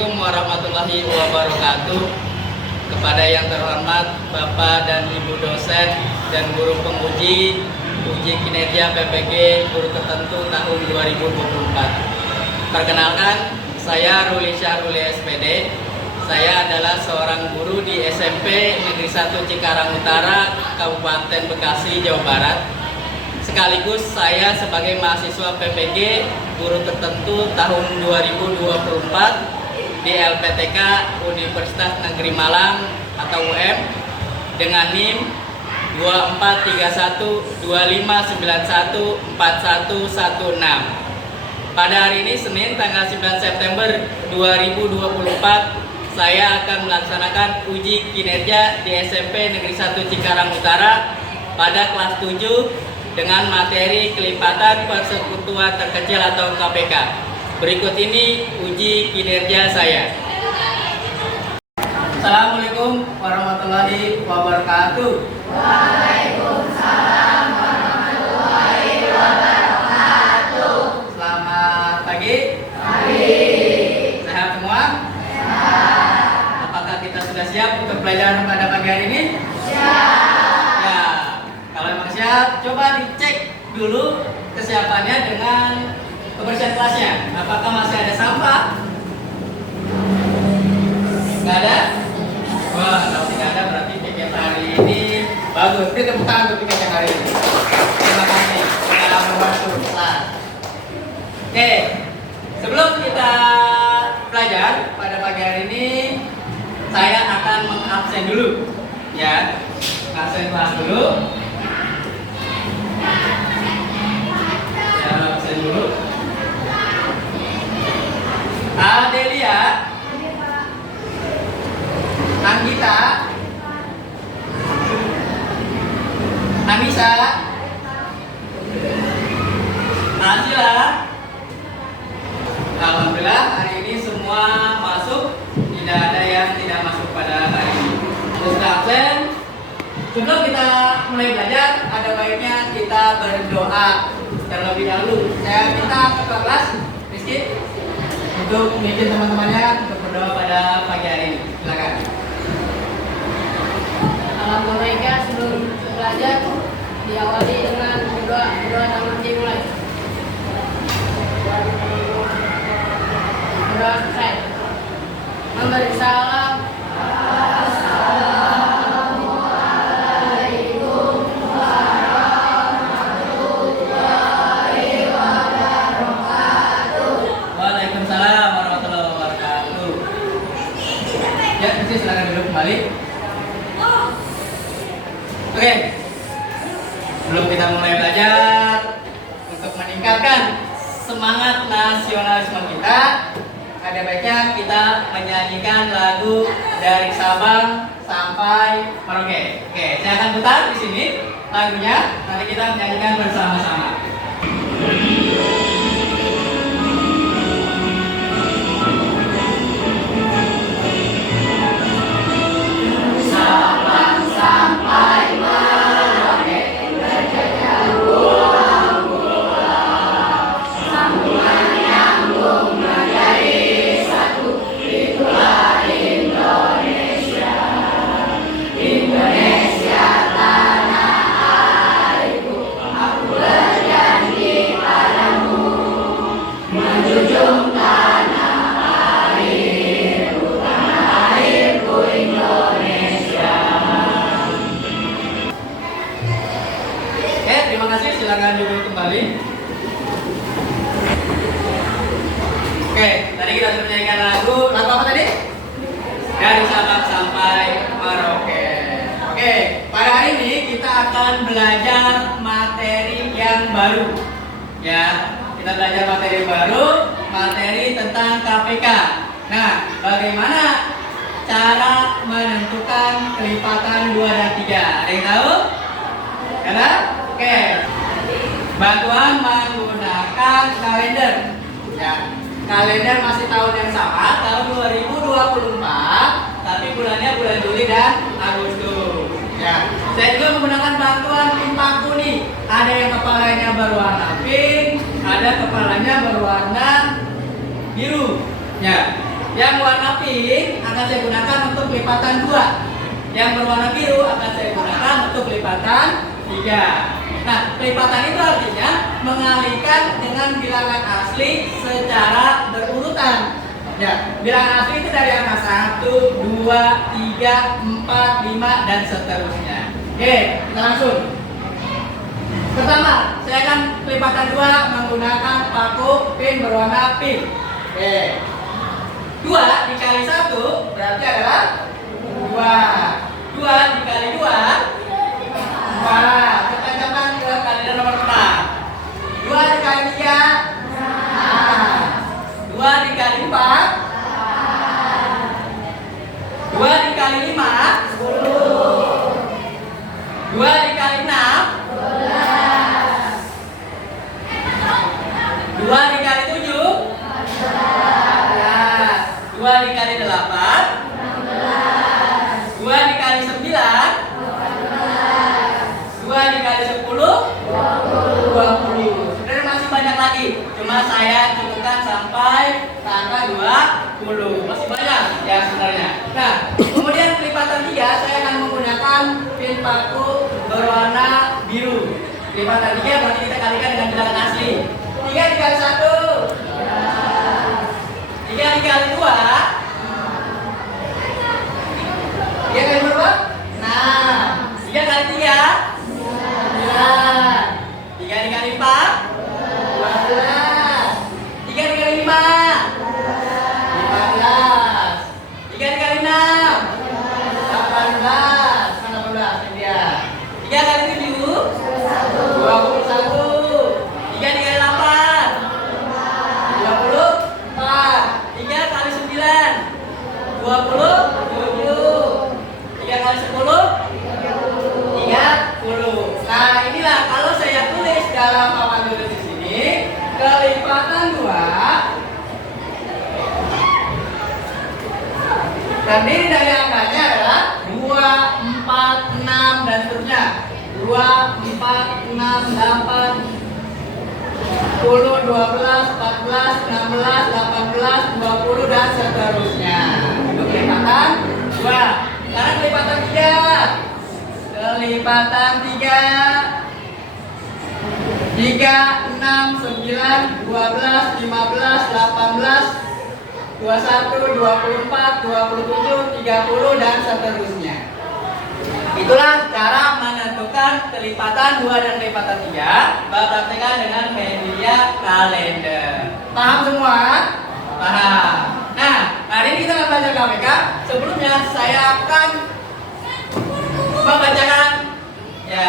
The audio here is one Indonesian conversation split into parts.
Assalamualaikum warahmatullahi wabarakatuh. Kepada yang terhormat Bapak dan Ibu dosen dan guru penguji uji kinerja PPG guru tertentu tahun 2024. Perkenalkan, saya Ruli Syahruli SPD. Saya adalah seorang guru di SMP Negeri 1 Cikarang Utara, Kabupaten Bekasi, Jawa Barat. Sekaligus saya sebagai mahasiswa PPG guru tertentu tahun 2024 di LPTK Universitas Negeri Malang atau UM dengan NIM 243125914116. Pada hari ini Senin tanggal 9 September 2024 saya akan melaksanakan uji kinerja di SMP Negeri 1 Cikarang Utara pada kelas 7 dengan materi kelipatan persekutuan terkecil atau KPK. Berikut ini uji kinerja saya. Assalamualaikum warahmatullahi wabarakatuh. Waalaikumsalam warahmatullahi wabarakatuh. Selamat pagi. Pagi. Sehat semua? Sehat. Apakah kita sudah siap untuk belajar pada pagi hari ini? Siap. Ya, kalau memang siap, coba dicek dulu kesiapannya dengan kebersihan kelasnya. Apakah masih ada sampah? Nggak ada? Wah, kalau tidak ada berarti piket hari ini bagus. Kita tepuk tangan untuk piket yang hari ini. Terima kasih sudah membantu kelas. Oke, sebelum kita belajar pada pagi hari ini, saya akan mengabsen dulu, ya. Absen kelas dulu. Ya, absen dulu. Adelia, Anggita, Anissa, Azila. Alhamdulillah hari ini semua masuk, tidak ada yang tidak masuk pada hari ini. Sudah absen. Sebelum kita mulai belajar, ada baiknya kita berdoa terlebih dahulu. Saya minta ketua kelas, Rizky, untuk memimpin teman-temannya untuk berdoa pada pagi hari ini. Silakan. Alhamdulillah, sebelum belajar diawali dengan berdoa dalam dimulai. Berdoa selesai. Memberi salam. Waalaikumsalam warahmatullahi wabarakatuh. Ya, Rizky silakan duduk kembali. Oke, sebelum kita mulai belajar, untuk meningkatkan semangat nasionalisme kita, ada baiknya kita menyanyikan lagu dari Sabang sampai Merauke. Oke, saya akan putar di sini lagunya, nanti kita menyanyikan bersama-sama. Sabang sampai Merauke berjejak pulau-pulau, sambungan nyambung menjadi satu, itulah Indonesia. Indonesia tanah airku, aku berjanji padamu, menjunjung tanah airku, tanah airku Indonesia. Oke, terima kasih. Silakan duduk kembali. Oke, tadi kita sudah menyanyikan lagu apa tadi? Dari Sabang sampai Merauke. Oke, pada hari ini kita akan belajar materi yang baru. Ya, kita belajar materi baru, materi tentang KPK. Nah, bagaimana cara menentukan kelipatan 2 dan 3? Ada yang tahu? Ada? Oke. Bantuan menggunakan kalender. Ya, kalender masih tahun yang sama, tahun 2024, tapi bulannya bulan Juli dan Agustus. Ya, saya juga menggunakan bantuan tim paku nih. Ada yang kepalanya berwarna pink, ada kepalanya berwarna biru. Ya, Yang warna pink akan saya gunakan untuk lipatan 2. Yang berwarna biru akan saya gunakan untuk lipatan 3. Nah, pelipatan itu artinya mengalihkan dengan bilangan asli secara berurutan. Ya, bilangan asli itu dari angka 1, 2, 3, 4, 5 dan seterusnya. Oke, kita langsung. Pertama, saya akan pelipatan 2 menggunakan paku pin berwarna pink. Oke. 2 dikali 1 berarti adalah 2. 2 dikali 2 2. Kita catat ke kalender nomor 4. 2 dikali 3 2 dikali 4 2 dikali 5 10. 2 dikali 6 2 dikali 7 14. 2 dikali 8 2 dikali 9 2 dikali 10 20. Sebenarnya masih banyak lagi, cuma saya cukupkan sampai angka 20. Masih banyak ya sebenarnya. Nah, kemudian pelipatan 3 saya akan menggunakan pin paku berwarna biru. Pelipatan 3 berarti kita kalikan dengan bilangan asli. 3 dikali 1 3 dikali 2 3 kali berapa? 6. 3 kali 3 9. 3 dikali 4 12. 3 dikali 5 15. 3 dikali 6 18. 18 ini dia. 3 kali 7 21. 3 dikali 8 24. 3 kali 9 27. 3 kali 10 30. Nah, inilah kalau saya tulis dalam papan tulis di sini, kelipatan 2 terdiri dari angkanya adalah 2, 4, 6 dan seterusnya. 2, 4, 6, 8 10, 12, 14, 16, 18, 20 dan seterusnya. Itu kelipatan 2. Sekarang kelipatan 3. Kelipatan 3 3, 6, 9, 12, 15, 18, 21, 24, 27, 30 dan seterusnya. Itulah cara menentukan kelipatan 2 dan kelipatan 3. Praktekkan dengan media kalender. Paham semua? Paham. Nah, hari ini kita akan belajar KPK. Sebelumnya saya akan membacakan ya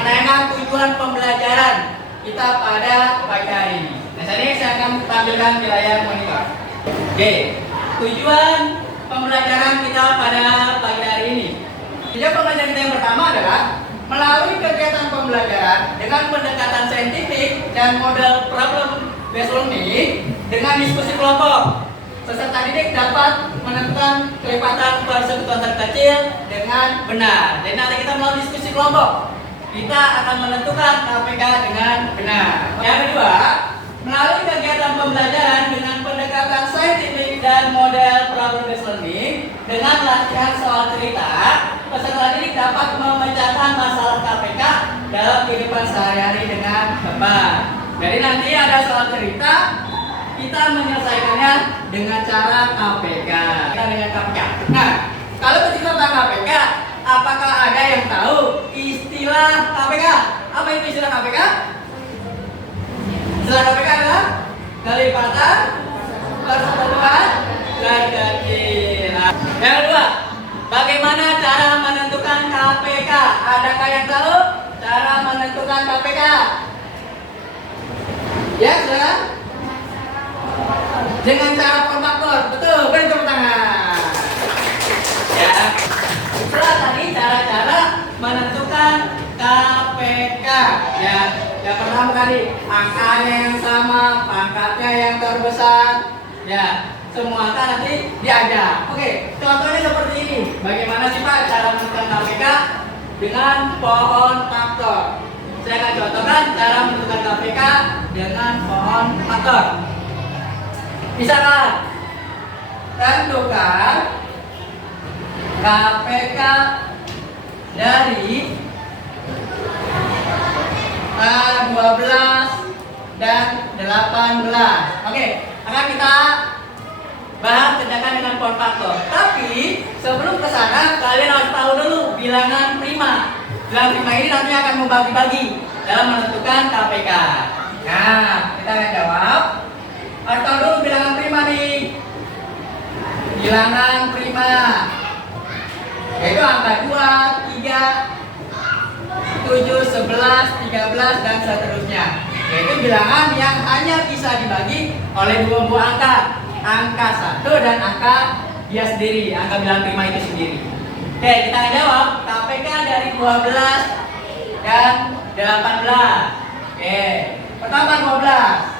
menanyakan tujuan pembelajaran kita pada pagi hari ini. Nah, saat ini saya akan tampilkan di layar monitor. Oke, tujuan pembelajaran kita pada pagi hari ini. Tujuan pembelajaran kita yang pertama adalah melalui kegiatan pembelajaran dengan pendekatan saintifik dan model problem based learning dengan diskusi kelompok. Peserta didik dapat menentukan kelipatan persekutuan terkecil dengan benar. Dan nanti kita melalui diskusi kelompok, kita akan menentukan KPK dengan benar. Yang kedua, melalui kegiatan pembelajaran dengan pendekatan saintifik dan model problem based learning dengan latihan soal cerita, peserta didik dapat memecahkan masalah KPK dalam kehidupan sehari-hari dengan tepat. Jadi nanti ada soal cerita, kita menyelesaikannya dengan cara KPK. Dengan KPK. Nah, kalau bicara tentang KPK, apakah ada yang tahu istilah KPK? Apa itu istilah KPK? Istilah KPK adalah kelipatan persekutuan terkecil. Yang kedua, bagaimana cara menentukan KPK? Adakah yang tahu cara menentukan KPK? Ya, silakan. Dengan cara formator, betul, beri tepuk tangan. Ya, itulah tadi cara-cara menentukan KPK. Ya, yang pertama tadi angkanya yang sama, pangkatnya yang terbesar. Ya, semua angka nanti diajar. Oke, contohnya seperti ini. Bagaimana sih Pak cara menentukan KPK dengan pohon faktor? Saya akan contohkan cara menentukan KPK dengan pohon faktor. Misalkan tentukan KPK dari A12 dan 18. Oke, akan kita bahas kerjakan dengan power faktor. Tapi sebelum ke sana, kalian harus tahu dulu bilangan prima. Bilangan prima ini nanti akan membagi-bagi dalam menentukan KPK. Nah, kita akan jawab. Harus tahu dulu bilangan prima nih. Bilangan prima yaitu angka 2, 3, 7, 11, 13, dan seterusnya. Yaitu bilangan yang hanya bisa dibagi oleh dua buah angka. Angka 1 dan angka dia sendiri, angka bilangan prima itu sendiri. Oke, kita akan jawab KPK dari 12 dan 18. Oke, pertama 12.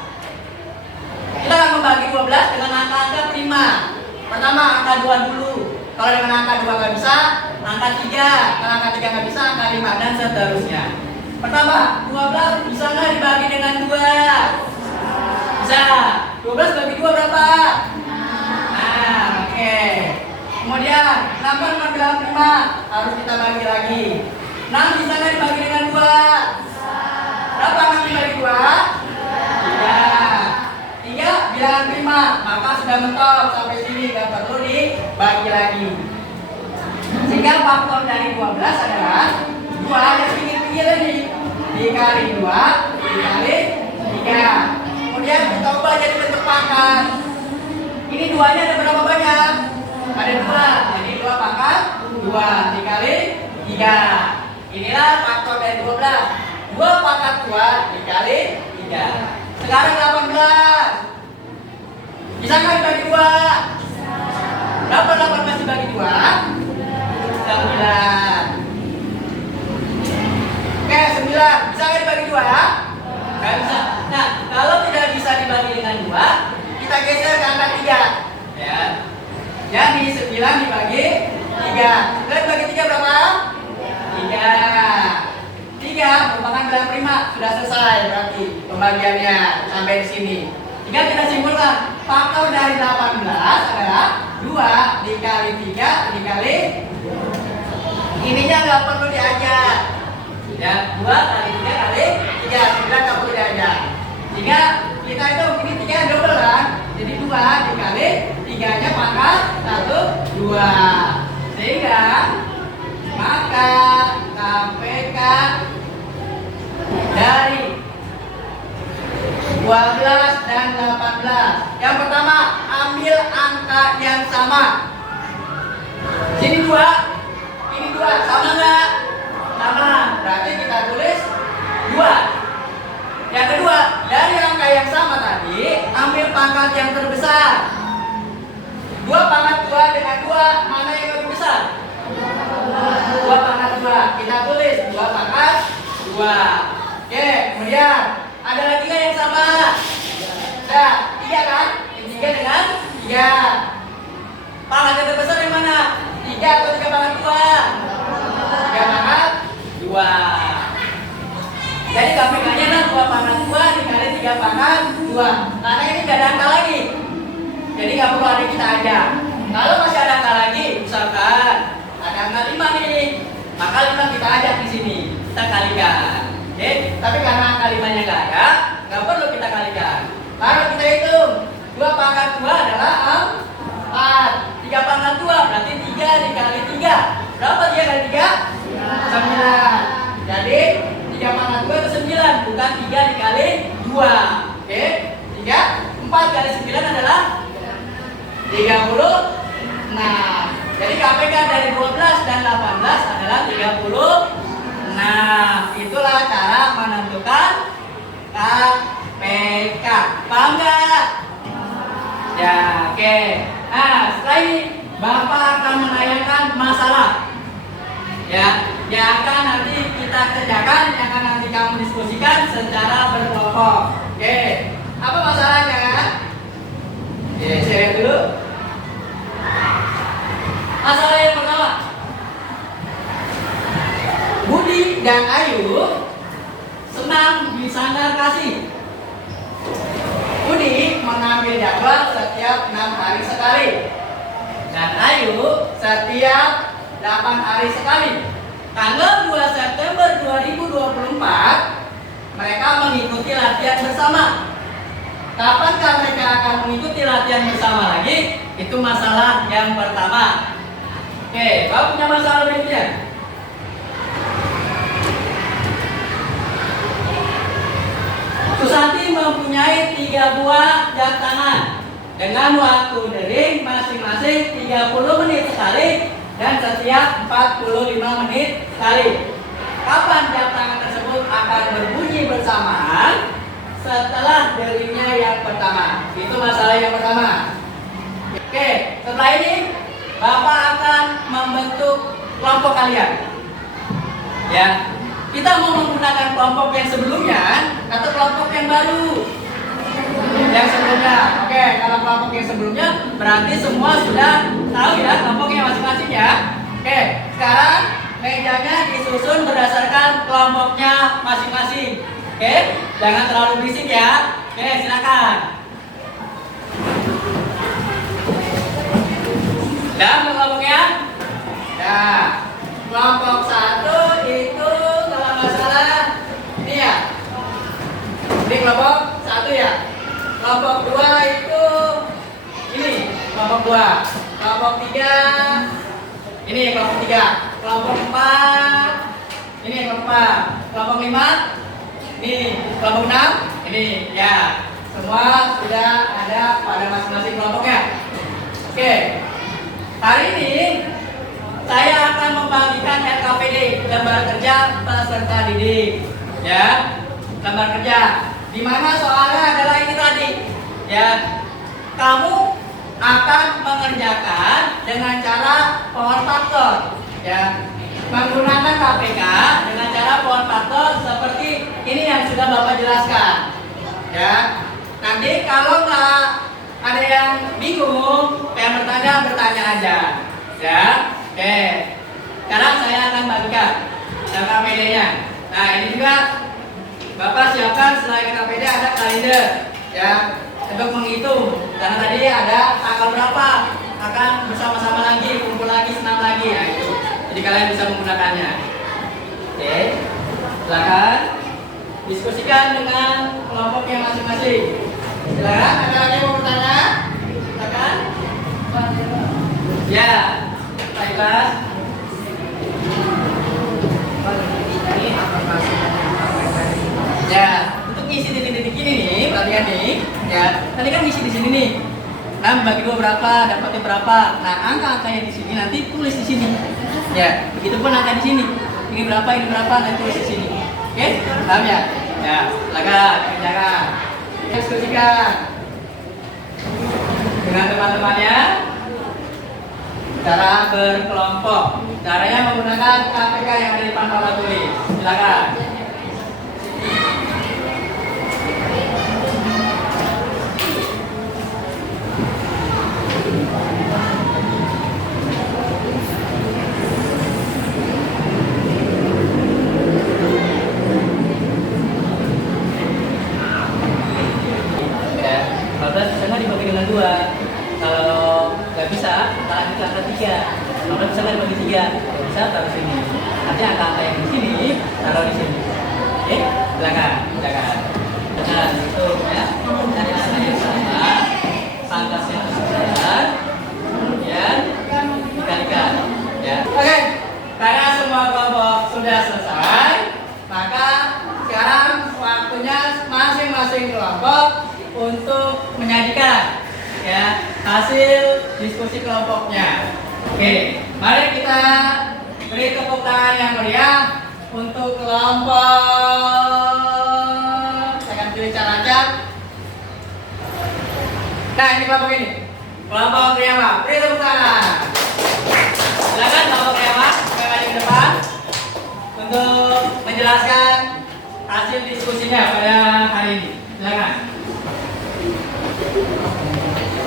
Kita akan membagi 12 dengan angka-angka prima. Pertama angka 2 dulu. Kalau dengan angka 2 nggak bisa, angka 3. Kalau angka 3 nggak bisa, angka 5 dan seterusnya. Pertama, 12 bisa nggak dibagi dengan 2? Bisa. 12 bagi 2 berapa? Nah, oke. Kemudian, 6 kan bilangan prima, harus kita bagi lagi. 6 bisa nggak dibagi dengan 2? Berapa 6 dibagi 2? 3 bilangan prima, maka sudah mentok sampai sini, nggak perlu dibagi lagi. Sehingga faktor dari 12 adalah 2 yang pinggir-pinggir tadi dikali 2 dikali 3. Kemudian kita ubah jadi bentuk pangkat. Ini 2-nya ada berapa banyak? Ada 2, jadi 2 pangkat 2 dikali 3. Inilah faktor dari 12. 2 pangkat 2 dikali 3. Sekarang 18. Bisa nggak dibagi 2? Berapa 18 dibagi 2? 9. Oke, 9. Bisa nggak dibagi 2? Nggak bisa. Nah, kalau tidak bisa dibagi dengan 2, kita geser ke angka 3. Ya. Jadi 9 dibagi 3. 9 dibagi 3 berapa? 3. 3 merupakan bilangan prima. Sudah selesai berarti pembagiannya sampai di sini. Jika kita simpulkan, faktor dari 18 adalah 2 dikali 3 dikali ininya nggak perlu diajar. Ya, 2 kali 3 kali 3, 9 nggak perlu diajar. Jika kita itu ini 3 double kan, jadi 2 dikali 3-nya pangkat 1, 2. Sehingga maka KPK dari 12 dan 18. Yang pertama, ambil angka yang sama. Sini 2, ini 2, sama nggak? Sama. Berarti kita tulis 2. Yang kedua, dari angka yang sama tadi, ambil pangkat yang terbesar. 2 pangkat 2 dengan 2, mana yang lebih besar? 2 pangkat 2. Kita tulis 2 pangkat 2. Oke, kemudian ada lagi nggak yang sama? Ada, 3 kan? Yang 3 dengan 3. Pangkat yang terbesar yang mana? 3 atau 3 pangkat 2? 3 pangkat 2. Jadi KPK-nya adalah 2 pangkat 2 dikali 3 pangkat 2. Karena ini nggak ada angka lagi, jadi nggak perlu ada kita aja. Kalau masih ada angka lagi, misalkan ada angka 5 nih, maka 5 kita ajak di sini, kita kalikan. Oke, tapi karena angka 5-nya nggak ada, nggak perlu kita kalikan. Lalu kita hitung, 2 pangkat 2 adalah 4. 3 pangkat 2 berarti 3 dikali 3. Berapa 3 kali 3? 9. Jadi 3 pangkat 2 itu 9, bukan 3 dikali 2. Oke, 4 kali 9 adalah 36. Jadi KPK dari 12 dan 18 adalah 36. Itulah cara menentukan KPK. Paham nggak? Ya, oke. Nah, setelah ini Bapak akan menanyakan masalah. Ya, yang akan nanti kita kerjakan, yang akan nanti kamu diskusikan secara berkelompok. Oke, apa masalahnya? Oke, saya lihat dulu. Masalah yang pertama, Budi dan Ayu senang disandar kasih. Budi mengambil jadwal setiap 6 hari sekali. Dan Ayu setiap 8 hari sekali. Tanggal 2 September 2024 mereka mengikuti latihan bersama. Kapankah mereka akan mengikuti latihan bersama lagi? Itu masalah yang pertama. Oke, kau punya masalah berikutnya? Susanti mempunyai 3 buah jam tangan dengan waktu dering masing-masing 30 menit sekali dan setiap 45 menit sekali. Kapan jam tangan tersebut akan berbunyi bersamaan? Setelah deringnya yang pertama. Itu masalah yang pertama. Oke, setelah ini Bapak akan membentuk kelompok kalian. Ya, kita mau menggunakan kelompok yang sebelumnya atau kelompok yang baru? Yang sebelumnya. Oke, kalau kelompok yang sebelumnya berarti semua sudah tahu ya kelompoknya masing-masing ya. Oke, sekarang mejanya disusun berdasarkan kelompoknya masing-masing. Oke, jangan terlalu berisik ya. Oke, silakan. Dan kelompoknya? Nah, kelompok 1 itu kalau nggak salah ini ya. Ini kelompok 1 ya. Kelompok 2 itu ini kelompok 2. Kelompok 3 ini kelompok 3. Kelompok 4 ini kelompok 4. Kelompok 5 ini kelompok 6 ini ya. Semua sudah ada pada masing-masing kelompoknya. Oke. Hari ini saya akan membagikan LKPD, lembar kerja peserta didik. Ya, lembar kerja. Di mana soalnya adalah ini tadi. Ya, kamu akan mengerjakan dengan cara power factor. Ya, menggunakan KPK dengan cara power factor seperti ini yang sudah Bapak jelaskan. Ya, nanti kalau nggak ada yang bingung, yang bertanya aja. Ya, oke. Sekarang saya akan bagikan LKPD-nya. Nah, ini juga Bapak siapkan selain LKPD ada kalender ya untuk menghitung. Karena tadi ada tanggal berapa akan bersama-sama lagi, kumpul lagi, senam lagi. Nah, itu. Jadi kalian bisa menggunakannya. Oke. Silakan diskusikan dengan kelompoknya masing-masing. Silakan, ada lagi yang mau bertanya? Silakan. Ya, baiklah. Ya, untuk ngisi titik-titik ini nih, perhatikan nih. Ya, tadi kan ngisi di sini nih. 6 bagi 2 berapa, dapatnya berapa. Nah, angka-angkanya di sini nanti tulis di sini. Ya, begitu pun angka di sini. Ini berapa, nanti tulis di sini. Oke, paham ya? Ya, silakan kerjakan. Diskusikan dengan teman-temannya. Cara berkelompok. Caranya menggunakan KPK yang ada di pantauan tulis. Silakan. Ya, 14 bisa nggak dibagi dengan 2? Kalau nggak bisa, taruh di angka 3. Kalau nggak bisa nggak dibagi 3? Kalau bisa, taruh sini. Nanti angka yang di sini, taruh di sini. Oke, silakan. Nah, itu ya. Dari angka yang sama, pangkasnya sesuai, kemudian dikalikan. Ya. Oke, karena semua kelompok sudah selesai, maka sekarang waktunya masing-masing kelompok untuk menyajikan ya hasil diskusi kelompoknya. Oke, mari kita beri tepuk tangan yang meriah untuk kelompok. Saya akan pilih cara aja. Nah, ini kelompok ini. Kelompok Riyama, beri tepuk tangan. Silakan kelompok Riyama, sampai maju ke depan untuk menjelaskan hasil diskusinya pada hari ini. Silakan.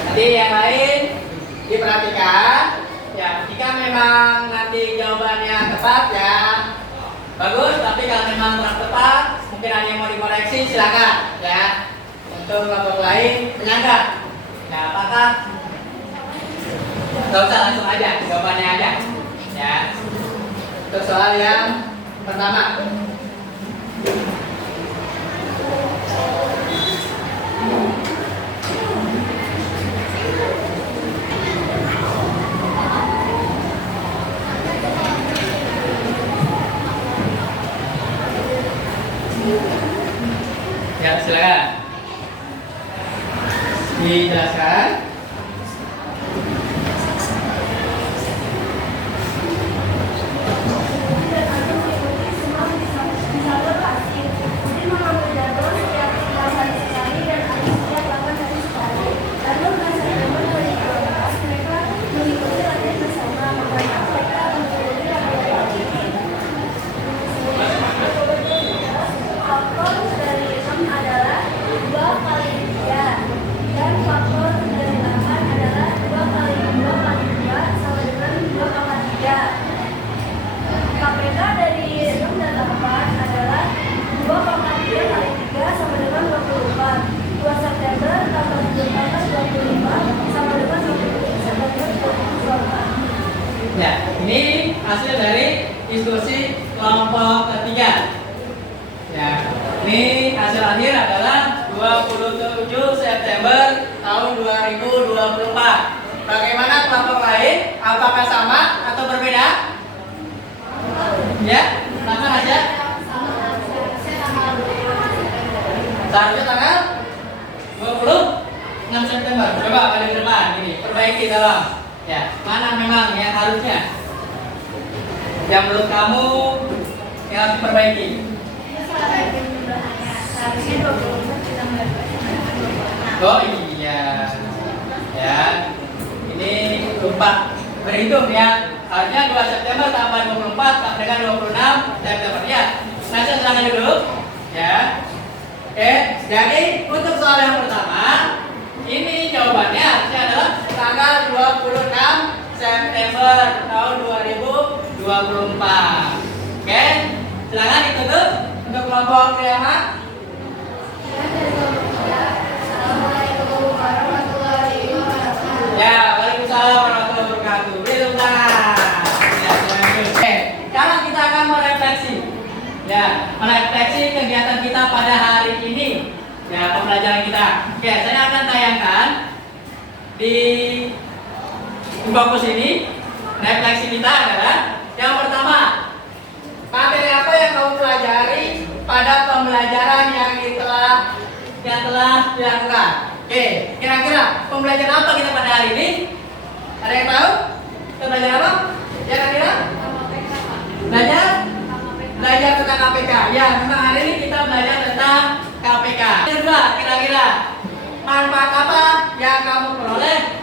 Nanti yang lain diperhatikan ya, jika memang nanti jawabannya tepat ya bagus, tapi kalau memang kurang tepat mungkin ada yang mau dikoreksi, silakan ya. Untuk kelompok lain menyangka. Nah, apakah Nggak usah, langsung aja, jawabannya aja. Ya. Untuk soal yang pertama. Ya, silakan. Dijelaskan. KPK dari 6 dan 8 adalah 2,3 kali 3 sama dengan 24. 2 September tambah 25 sama dengan 25 September 24. Ya, ini hasil dari diskusi kelompok ketiga. Ya, ini hasil akhir adalah 27 September tahun 2024. Bagaimana kelompok lain? Apakah sama atau berbeda? Ya, silakan aja. Seharusnya tanggal 26 September. Coba balik ke depan, ini perbaiki dalam. Ya, mana memang yang harusnya? Yang menurut kamu yang harus diperbaiki? Oh iya, ya. Ini lupa berhitung ya. Harusnya 2 September tambah 24 sama dengan 26 September ya. Nah, saya silakan duduk. Ya. Oke, jadi untuk soal yang pertama, ini jawabannya harusnya adalah tanggal 26 September tahun 2024. Oke, silakan ditutup untuk kelompok kelima. Ya, waalaikumsalam warahmatullahi wabarakatuh. Beri tepuk tangan. Ya, oke, sekarang kita akan merefleksi. Ya, merefleksi kegiatan kita pada hari ini. Ya, pembelajaran kita. Oke, saya akan tayangkan di fokus ini. Refleksi kita adalah yang pertama, materi apa yang kamu pelajari pada pembelajaran yang telah dilakukan. Oke, kira-kira pembelajaran apa kita pada hari ini? Ada yang tahu? Kita belajar apa? Kira-kira? Belajar tentang KPK. Ya, memang hari ini kita belajar tentang KPK. Yang kedua, kira-kira manfaat apa yang kamu peroleh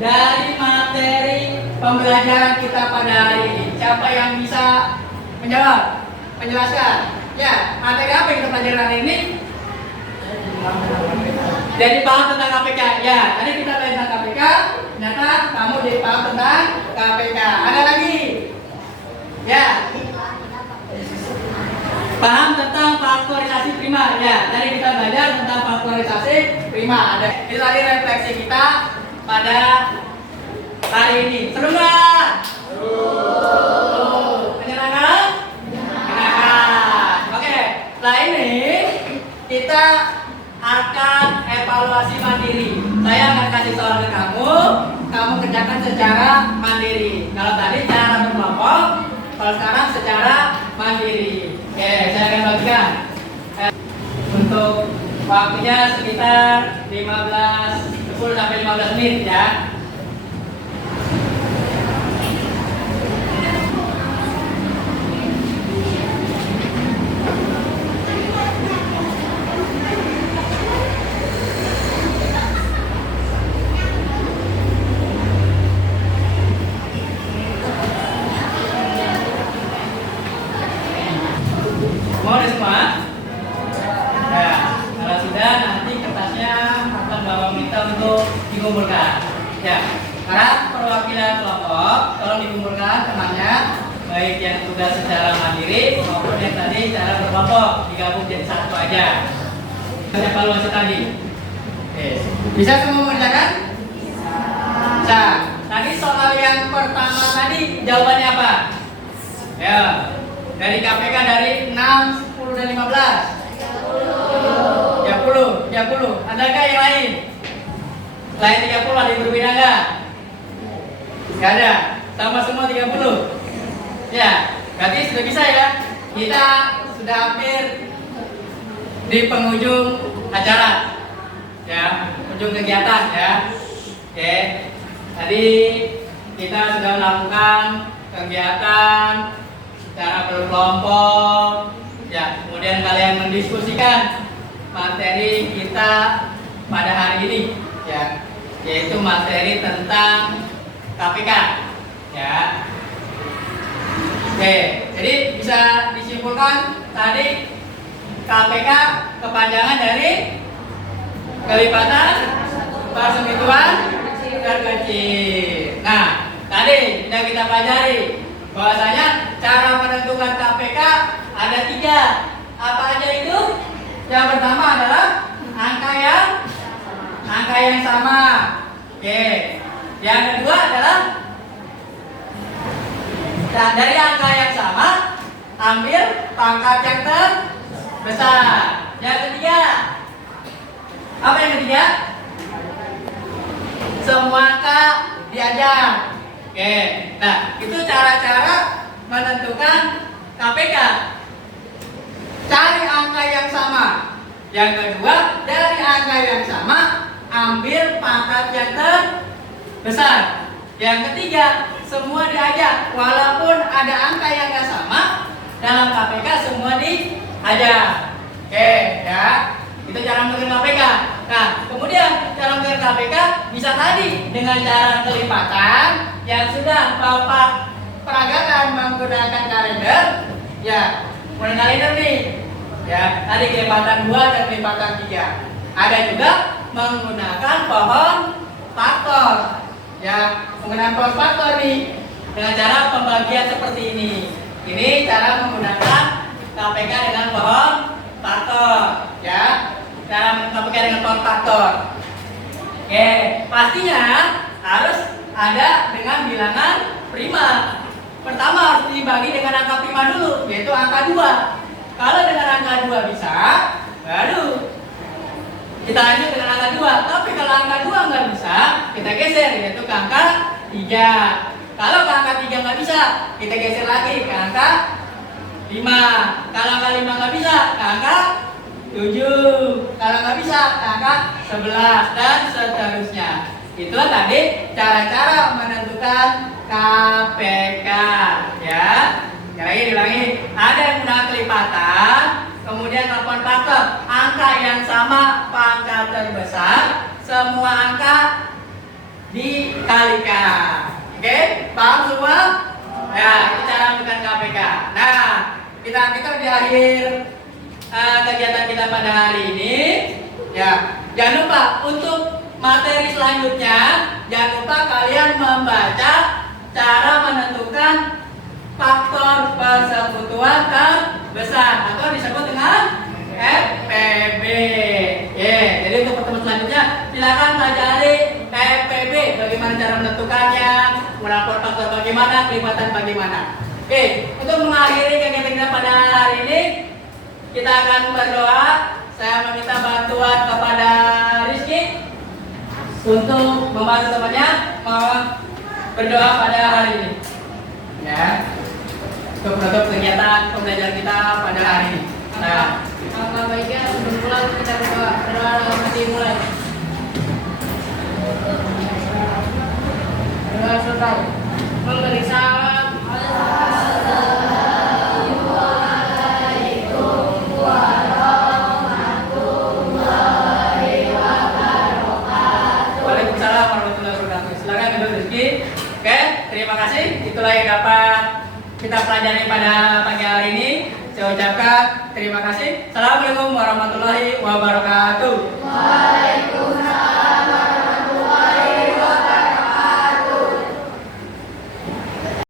dari materi pembelajaran kita pada hari ini? Siapa yang bisa menjawab? Menjelaskan? Ya, materi apa yang kita pelajari hari ini? Jadi paham tentang KPK. Ya, tadi kita belajar tentang KPK. Ternyata kamu jadi paham tentang KPK. Ada lagi? Ya. Paham tentang faktorisasi prima. Ya, tadi kita belajar tentang faktorisasi prima. Ada. Itu tadi refleksi kita pada hari ini. Seru nggak? Menyenangkan? Menyenangkan. Oke. Setelah ini kita akan evaluasi mandiri. Saya akan kasih soal ke kamu kerjakan secara mandiri. Kalau tadi cara berkelompok, kalau sekarang secara mandiri. Oke, saya akan bagikan. Untuk waktunya sekitar 10 sampai 15 menit ya. Mau ada semua? Nah, kalau sudah nanti kertasnya akan bawa minta untuk dikumpulkan. Ya, para perwakilan kelompok tolong dikumpulkan temannya, baik yang tugas secara mandiri maupun yang tadi secara berkelompok, digabung jadi satu aja. Evaluasi tadi. Oke. Bisa semua mengerjakan? Bisa. Tadi soal yang pertama tadi jawabannya apa? Ya, dari KPK dari 6, 10 dan 15. 30. Adakah yang lain? Selain 30 ada yang berbeda nggak? Nggak ada. Sama semua 30. Ya, berarti sudah bisa ya. Kita sudah hampir di penghujung acara. Ya, ujung kegiatan ya. Oke. Tadi kita sudah melakukan kegiatan cara berkelompok. Ya, kemudian kalian mendiskusikan materi kita pada hari ini ya, yaitu materi tentang KPK ya. Oke, jadi bisa disimpulkan tadi KPK kepanjangan dari kelipatan persekutuan terkecil. Nah, tadi sudah kita pelajari bahwasanya cara menentukan KPK ada 3. Apa aja itu? Yang pertama adalah angka yang sama. Oke. Yang kedua adalah dari angka yang sama ambil pangkat yang terbesar. Yang ketiga, apa yang ketiga? Semua angka diajak. Oke. Nah, itu cara-cara menentukan KPK. Cari angka yang sama. Yang kedua, dari angka yang sama ambil pangkat yang terbesar. Yang ketiga, semua diajak. Walaupun ada angka yang nggak sama, dalam KPK semua diajak. Oke, ya. Itu cara menentukan KPK. Nah, kemudian cara menentukan KPK bisa tadi dengan cara kelipatan yang sudah Bapak peragakan menggunakan kalender. Ya, menggunakan kalender nih. Ya, tadi kelipatan 2 dan kelipatan 3. Ada juga menggunakan pohon faktor. Ya, menggunakan pohon faktor nih dengan cara pembagian seperti ini. Ini cara menggunakan KPK dengan pohon faktor. Ya, cara menggunakan KPK dengan pohon faktor. Oke, pastinya harus ada dengan bilangan prima. Pertama harus dibagi dengan angka prima dulu, yaitu angka 2. Kalau dengan angka 2 bisa, baru kita lanjut dengan angka 2. Tapi kalau angka 2 nggak bisa, kita geser yaitu ke angka 3. Kalau ke angka 3 nggak bisa, kita geser lagi ke angka 5. Kalau angka 5 nggak bisa, ke angka 7. Kalau nggak bisa, ke angka 11 dan seterusnya. Itulah tadi cara-cara menentukan KPK ya. Diulangi. Ada yang menggunakan kelipatan, kemudian telepon faktor, angka yang sama pangkat terbesar, semua angka dikalikan. Oke, paham semua? Ya, itu cara menentukan KPK. Nah, kita di akhir kegiatan kita pada hari ini. Ya, jangan lupa untuk materi selanjutnya, jangan lupa kalian membaca cara menentukan faktor persekutuan terbesar atau disebut dengan FPB. Jadi untuk pertemuan selanjutnya silakan pelajari FPB, bagaimana cara menentukannya, melapor faktor bagaimana, kelipatan bagaimana. Oke, untuk mengakhiri kegiatan kita pada hari ini kita akan berdoa. Saya meminta bantuan kepada Rizky untuk membantu temannya berdoa pada hari ini. Ya, untuk menutup kegiatan pembelajaran kita pada hari ini. Nah, Alangkah baiknya sebelum pulang kita berdoa dalam hati mulai. Berdoa selesai. Memberi salam. Waalaikumsalam warahmatullahi wabarakatuh. Silakan duduk Rizky. Oke, terima kasih. Itulah yang dapat kita pelajari pada pagi hari ini. Saya ucapkan terima kasih. Assalamualaikum warahmatullahi wabarakatuh.